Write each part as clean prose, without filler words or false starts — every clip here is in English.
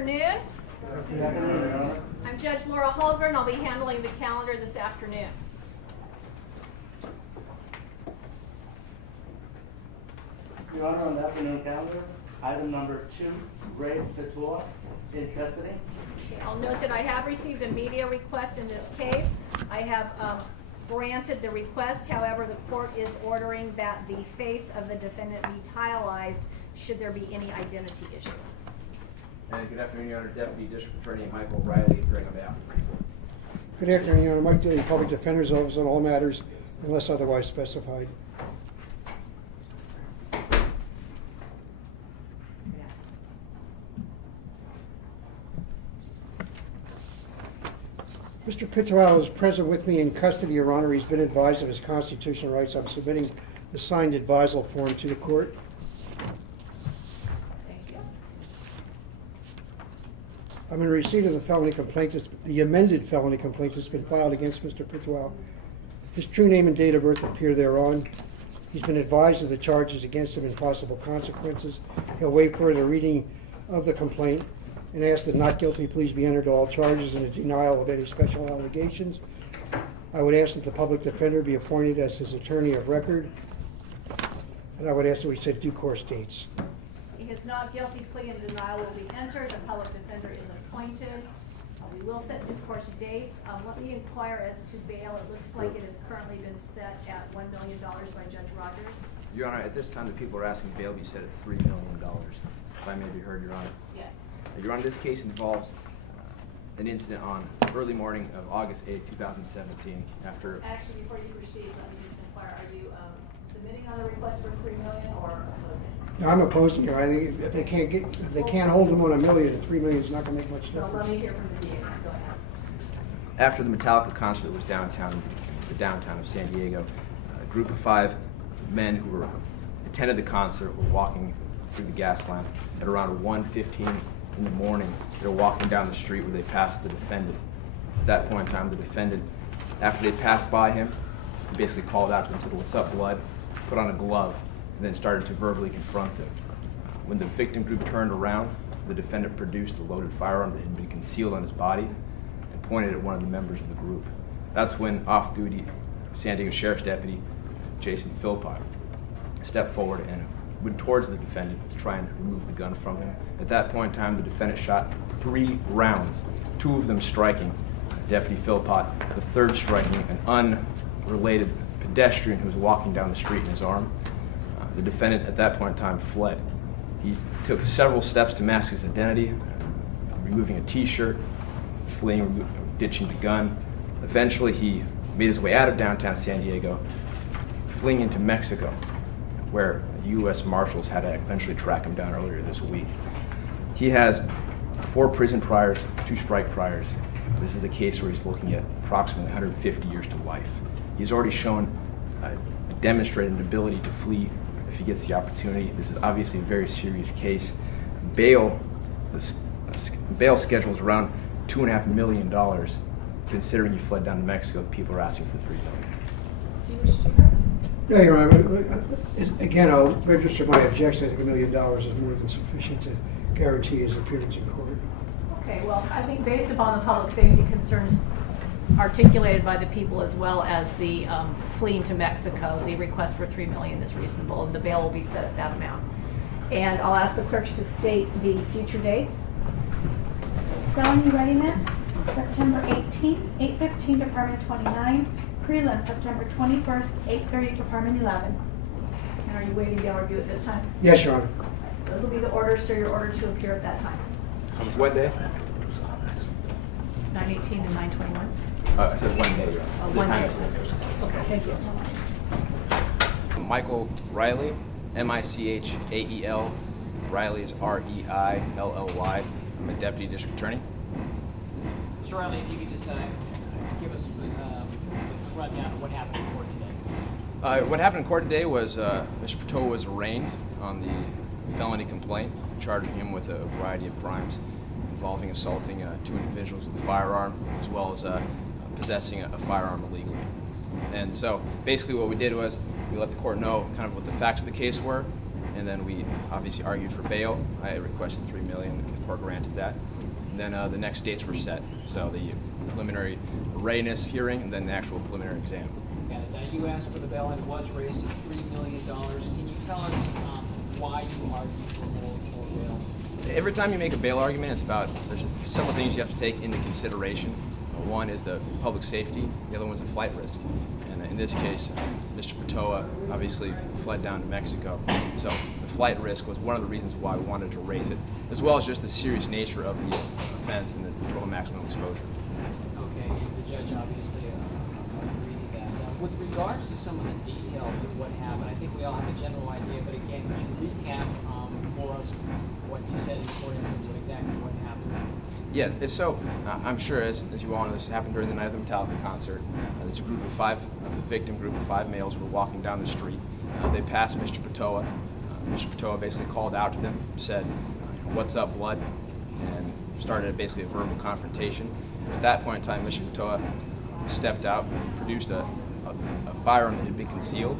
afternoon. Good afternoon, Your Honor. I'm Judge Laura Holgren. I'll be handling the calendar this afternoon. Your Honor, on the afternoon calendar, item number 2, Ray Pitoau in custody. Okay, I'll note that I have received a media request in this case. I have granted the request. However, the court is ordering that the face of the defendant be titleized should there be any identity issues. And good afternoon, Your Honor. Deputy District Attorney Michael Reilly, appearing on behalf of the people. Good afternoon, Your Honor. Mike Daly, Public Defender's Office on all matters unless otherwise specified. Mr. Pitoau is present with me in custody, Your Honor. He's been advised of his constitutional rights. I'm submitting the signed advisal form to the court. Thank you. I'm in receipt of the felony complaint, the amended felony complaint that's been filed against Mr. Pitoau. His true name and date of birth appear thereon. He's been advised of the charges against him and possible consequences. He'll waive further reading of the complaint and ask that not guilty pleas be entered to all charges and a denial of any special allegations. I would ask that the public defender be appointed as his attorney of record, and I would ask that we set due course dates. His not guilty plea and denial will be entered. The public defender is appointed. We will set due course dates. Let me inquire as to bail. It looks like it has currently been set at $1 million by Judge Rogers. Your Honor, at this time, the people are asking bail be set at $3 million. If I may be heard, Your Honor. Yes. Your Honor, this case involves an incident on early morning of August 8, 2017. After Actually, before you proceed, let me just inquire, are you submitting on the request for $3 million or opposing? Now, I'm opposing you. I think if they can't hold him on $1 million, $3 million is not going to make much Well, let difference. me hear from the DA. Go ahead. after the Metallica concert was downtown of San Diego, a group of 5 men who attended the concert were walking through the gas lamp at around 1:15 in the morning. They were walking down the street where they passed the defendant. At that point in time, the defendant, after they passed by him, basically called out to him, said, "What's up, blood?" Put on a glove, and then started to verbally confront them. When the victim group turned around, the defendant produced a loaded firearm that had been concealed on his body and pointed at one of the members of the group. That's when off-duty San Diego Sheriff's Deputy Jason Philpott stepped forward and went towards the defendant to try and remove the gun from him. At that point in time, the defendant shot 3 rounds, 2 of them striking Deputy Philpott, the 3rd striking an unrelated pedestrian who was walking down the street in his arm. The defendant at that point in time fled. He took several steps to mask his identity, removing a t-shirt, fleeing, ditching the gun. Eventually he made his way out of downtown San Diego, fleeing into Mexico, where U.S. Marshals had to eventually track him down earlier this week. He has 4 prison priors, 2 strike priors. This is a case where he's looking at approximately 150 years to life. He's already shown demonstrated an ability to flee if he gets the opportunity. This is obviously a very serious case. Bail schedule is around $2.5 million. Considering he fled down to Mexico, people are asking for $3 million. Do you wish to hear? Yeah, Your Honor. Again, I'll register my objection. I think $1 million is more than sufficient to guarantee his appearance in court. Okay, well, I think based upon the public safety concerns articulated by the people as well as the fleeing to Mexico, the request for $3 million is reasonable, and the bail will be set at that amount. And I'll ask the clerks to state the future dates. Felony readiness, September 18th, 8:15, Department 29. Prelim, September 21st, 8:30, Department 11. And are you waiving bail review at this time? Yes, Your Honor. Those will be the orders, so you're ordered to appear at that time. What day? 9/18 and 9/21. I said 1 day. One day. Okay, thank you. Michael Reilly, M-I-C-H-A-E-L. Reilly is R-E-I-L-L-Y. I'm a deputy district attorney. Mr. Reilly, if you could just give us a rundown of what happened in court today. What happened in court today was Mr. Pitoau was arraigned on the felony complaint, charging him with a variety of crimes involving assaulting 2 individuals with a firearm, as well as possessing a firearm illegally. And so basically what we did was we let the court know kind of what the facts of the case were, and then we obviously argued for bail. I requested $3 million, and the court granted that. And then the next dates were set. So the preliminary readiness hearing and then the actual preliminary exam. Got it. Now, you asked for the bail and it was raised to $3 million. Can you tell us why you argue for more bail? Every time you make a bail argument, there's several things you have to take into consideration. One is the public safety, the other one's the flight risk. And in this case, Mr. Pitoau obviously fled down to Mexico. So the flight risk was one of the reasons why we wanted to raise it, as well as just the serious nature of the offense and the total maximum exposure. Okay, and the judge obviously agreed to that. With regards to some of the details of what happened, I think we all have a general idea, but again, could you recap for us what you said in court in terms of exactly what happened? Yeah, I'm sure, as you all know, this happened during the night of the Metallica concert. There's a group of the victim group of 5 males who were walking down the street. They passed Mr. Pitoau. Mr. Pitoau basically called out to them, said, "What's up, blood?" and started basically a verbal confrontation. At that point in time, Mr. Pitoau stepped out, produced a firearm that had been concealed,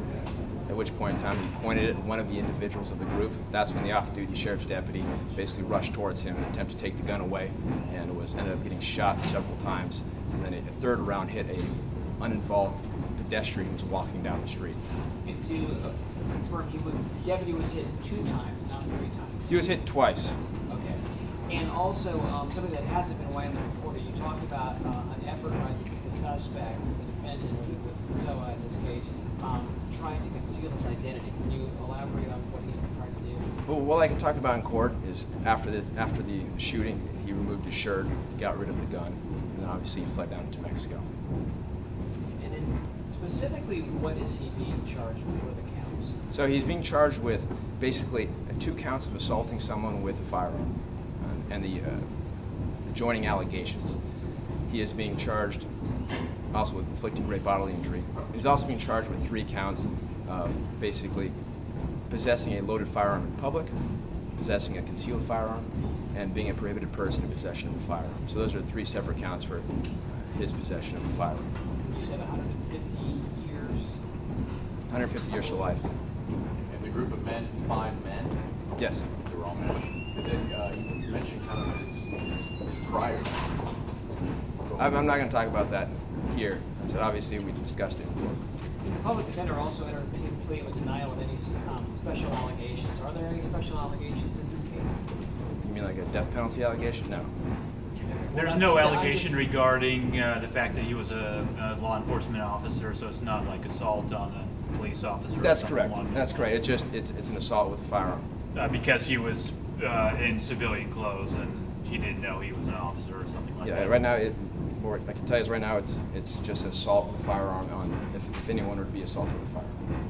at which point in time he pointed it at one of the individuals of the group. That's when the off-duty sheriff's deputy basically rushed towards him in an attempt to take the gun away, and ended up getting shot several times. And then a third round hit a uninvolved pedestrian who was walking down the street. And to confirm, the deputy was hit 2 times, not 3 times. He was hit twice. Okay. And also, something that hasn't been widely reported, you talked about an effort by the suspect, the defendant, or the Pitoau in this case, trying to conceal his identity. Can you elaborate on what he's been trying to do? Well, what I can talk about in court is after the shooting, he removed his shirt, got rid of the gun, and then obviously he fled down to Mexico. And then specifically, what is he being charged with? What are the counts? So he's being charged with basically 2 counts of assaulting someone with a firearm, and the joining allegations. He is being charged also with inflicting great bodily injury. He's also being charged with 3 counts of basically possessing a loaded firearm in public, possessing a concealed firearm, and being a prohibited person in possession of a firearm. So those are 3 separate counts for his possession of a firearm. You said 150 years? 150 years to life. And the group of men, 5 men? Yes. They were all men. And then you mentioned kind of his prior. I'm not going to talk about that here. I said obviously we discussed it in court. The public defender also entered a plea of a denial of any special allegations. Are there any special allegations in this case? You mean like a death penalty allegation? No. There's no allegation regarding the fact that he was a law enforcement officer, so it's not like assault on a police officer. That's correct. That's correct. It's an assault with a firearm. Because he was in civilian clothes and he didn't know he was an officer or something like that. Yeah. Right now, what I can tell you is right now it's just assault with a firearm on if anyone were to be assaulted with a firearm.